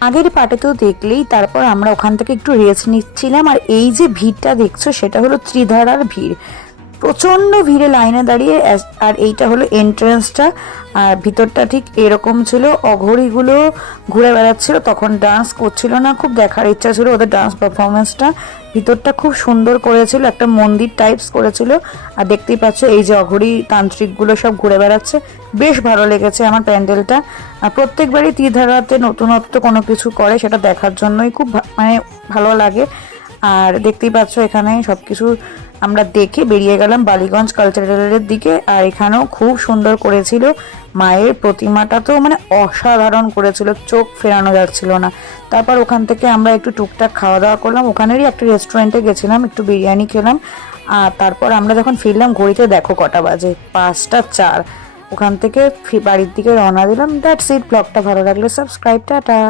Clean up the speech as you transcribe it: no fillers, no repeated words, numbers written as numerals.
আগের পার্টে তো দেখলেই, তারপর আমরা ওখান থেকে একটু রেস্ট নিচ্ছিলাম। আর এই যে ভিড়টা দেখছো সেটা হলো ত্রিধারার ভিড়, প্রচণ্ড ভিড়ে লাইনে দাঁড়িয়ে। আর এইটা হলো এন্ট্রান্সটা। আর ভিতরটা ঠিক এরকম ছিল, অঘোরিগুলো ঘুরে বেড়াচ্ছিল, তখন ডান্স করছিল না, খুব দেখার ইচ্ছা ছিল ওদের ডান্স পারফরমেন্সটা। ভিতরটা খুব সুন্দর করেছিল, একটা মন্দির টাইপস করেছিল। আর দেখতেই পাচ্ছ এই যে অঘোরি তান্ত্রিকগুলো সব ঘুরে বেড়াচ্ছে, বেশ ভালো লেগেছে আমার প্যান্ডেলটা। আর প্রত্যেকবারই ত্রিধারাতে নতুনত্ব কোনো কিছু করে, সেটা দেখার জন্যই খুব মানে ভালো লাগে। আর দেখতেই পাচ্ছ এখানে সব কিছু আমরা দেখে বেরিয়ে গেলাম বালিগঞ্জ কালচারালের দিকে। আর এখানেও খুব সুন্দর করেছিল, মায়ের প্রতিমাটা তো মানে অসাধারণ করেছিল, চোখ ফেরানো যাচ্ছিল না। তারপর ওখান থেকে আমরা একটু টুকটাক খাওয়া দাওয়া করলাম, ওখানেরই একটা রেস্টুরেন্টে গেছিলাম, একটু বিরিয়ানি খেলাম। আর তারপর আমরা যখন ফিরলাম, ঘড়িতে দেখো কটা বাজে, 5টা 4। ওখান থেকে বাড়ির দিকে রওনা দিলাম। That's it. ব্লগটা ভালো লাগলে সাবস্ক্রাইব, টাটা।